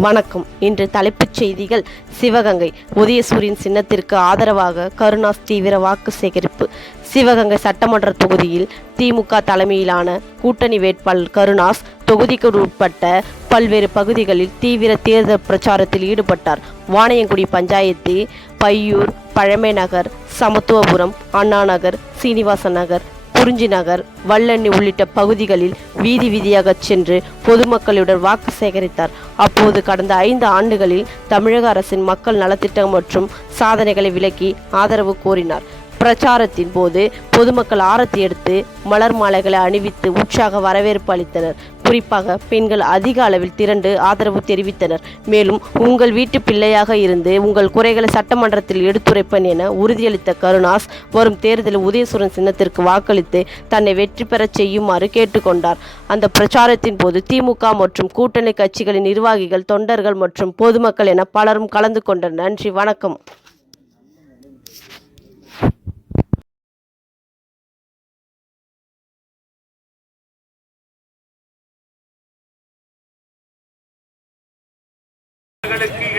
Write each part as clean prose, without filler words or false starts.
வணக்கம். இன்று தலைப்புச் செய்திகள். சிவகங்கை உதயசூரியன் சின்னத்திற்கு ஆதரவாக கருணாஸ் தீவிர வாக்கு சேகரிப்பு. சிவகங்கை சட்டமன்ற தொகுதியில் திமுக தலைமையிலான கூட்டணி வேட்பாளர் கருணாஸ் தொகுதிக்கு உட்பட்ட பல்வேறு பகுதிகளில் தீவிர தேர்தல் பிரச்சாரத்தில் ஈடுபட்டார். வாணியங்குடி பஞ்சாயத்து, பையூர், பழமை நகர், சமத்துவபுரம், அண்ணா நகர், சீனிவாச நகர், குறிஞ்சி நகர், வல்லண்ணி உள்ளிட்ட பகுதிகளில் வீதி வீதியாக சென்று பொதுமக்களுடன் வாக்கு சேகரித்தார். அப்போது கடந்த 5 ஆண்டுகளில் தமிழக அரசின் மக்கள் நலத்திட்டம் மற்றும் சாதனைகளை விளக்கி ஆதரவு கோரினார். பிரச்சாரத்தின் போது பொதுமக்கள் ஆரத்தி எடுத்து மலர் மாலைகளை அணிவித்து உற்சாக வரவேற்பு அளித்தனர். குறிப்பாக பெண்கள் அதிக அளவில் திரண்டு ஆதரவு தெரிவித்தனர். மேலும் உங்கள் வீட்டு பிள்ளையாக இருந்து உங்கள் குறைகளை சட்டமன்றத்தில் எடுத்துரைப்பேன் என உறுதியளித்த கருணாஸ் வரும் தேர்தலில் உதயசூரன் சின்னத்திற்கு வாக்களித்து தன்னை வெற்றி பெறச் செய்யுமாறு கேட்டுக்கொண்டார். அந்த பிரச்சாரத்தின் போது திமுக மற்றும் கூட்டணி கட்சிகளின் நிர்வாகிகள், தொண்டர்கள் மற்றும் பொதுமக்கள் என பலரும் கலந்து கொண்டனர். நன்றி, வணக்கம்.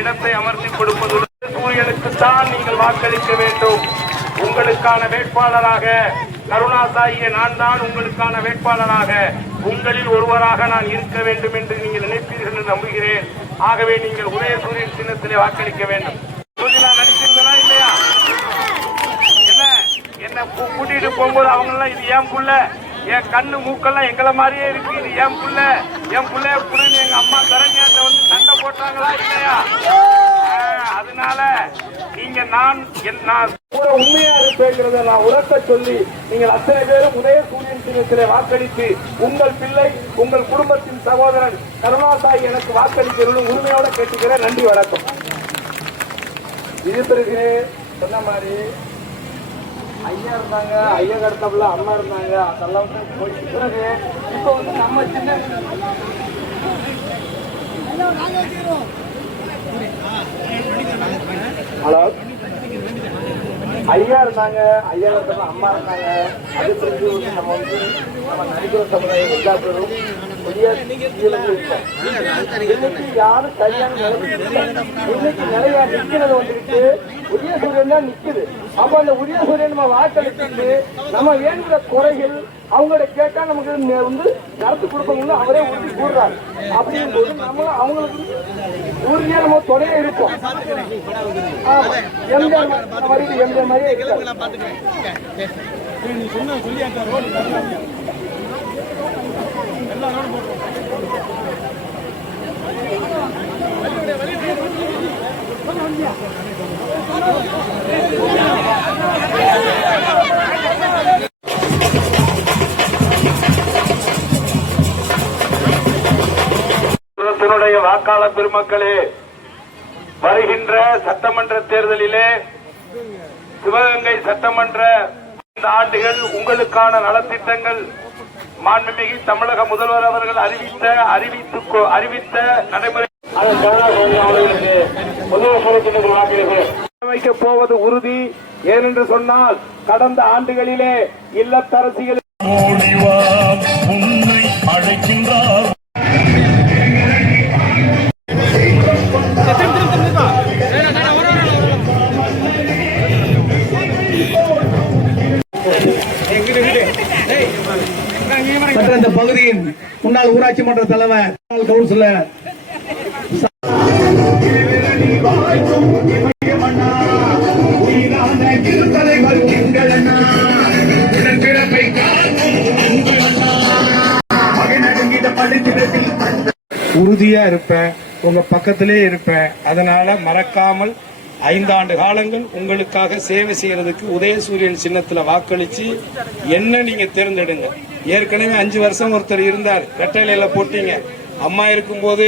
இடத்தை அமர்த்தி கொடுப்பதுடன் சூரியனுக்குத்தான் நீங்கள் வாக்களிக்க வேண்டும். உங்களுக்கான வேட்பாளராக கருணாசாகிய நான் தான் உங்களுக்கான வேட்பாளராக உங்களில் ஒருவராக நான் இருக்க வேண்டும் என்று நீங்கள் நினைப்பீர்கள் என்று நம்புகிறேன். ஆகவே நீங்கள் உதயசூரியன் சின்னத்திலே வாக்களிக்க வேண்டும். நடிச்சிருந்தா இல்லையா? என்ன கூட்டிட்டு போகும்போது அவங்க எல்லாம் இது ஏன் புள்ள, என் கண்ணு மூக்கெல்லாம் எங்களை மாதிரியே இருக்கு, இது என் பிள்ளைய புரிஞ்சு எங்க அம்மா தரணியாட்ட வந்து சண்டை போட்டாங்களா இல்லையா? அதனால நீங்க நான் உண்மையா இருப்பேங்கிறத நான் உரத்த சொல்லி நீங்கள் அத்தனை பேரும் உதயசூரியன் சின்னத்திலே வாக்களித்து உங்கள் பிள்ளை, உங்கள் குடும்பத்தின் சகோதரன் கருணாசாகி எனக்கு வாக்களிக்கிறவர்களும் உரிமையோட கேட்டுக்கிறேன். நன்றி, வணக்கம். இது பிறகு சொன்ன மாதிரி ஐயா இருந்தாங்க, ஐயா கடத்தப்பல அம்மா இருந்தாங்க, அதெல்லாம் போயிட்டு பிறகு இப்போ வந்து நம்ம சின்ன ஹலோ ஐயா இருந்தாங்க, ஐயா கடத்தப்பல அம்மா இருந்தாங்க. அது பிறகு நம்ம வந்து நம்ம நடிக்கிற சமுதாயம் எல்லா பேரும் இன்னைக்கு யாரும் சரியான இன்னைக்கு நிறைய நிக்கிறது வந்துட்டு உதயசூரியன் தான் நிக்குது. அப்ப அந்த உதயசூரியன் நம்ம வாக்களிச்சுட்டு நம்ம வேணுங்கிற குறைகள் அவங்கள கேட்டா நமக்கு வந்து நடத்தி கொடுப்பவங்களும் அவரே உறுதி கூடுறாங்க. அப்படிங்கும் போது நம்ம அவங்களுக்கு உறுதியா நம்ம துணையா இருப்போம். எம்ஜிஆர் மாதிரியே இருக்காரு. வாக்காளர் பெருமக்களே, வருகின்ற சட்டமன்ற தேர்தலிலே சிவகங்கை சட்டமன்ற இந்த ஆண்டுகள் உங்களுக்கான நலத்திட்டங்கள் மாண்புமிகு தமிழக முதல்வர் அவர்கள் அறிவித்த நடைமுறை வைக்கப் போவது உறுதி. ஏனென்று சொன்னால் கடந்த ஆண்டுகளிலே இல்லத்தரசிகள் அழைக்கின்றார். இந்த பகுதியின் முன்னாள் ஊராட்சி மன்ற தலைவர், கவுன்சிலர் உறுதியா இருப்பேன், உங்க பக்கத்திலே இருப்பேன். அதனால மறக்காமல் 5 ஆண்டு காலங்கள் உங்களுக்காக சேவை செய்யறதுக்கு உதயசூரியன் சின்னத்துல வாக்களிச்சு என்ன நீங்க தேர்ந்தெடுங்க. ஏற்கனவே 5 வருஷம் ஒருத்தர் இருந்தார், ரெட்டையில போட்டீங்க. அம்மா இருக்கும்போது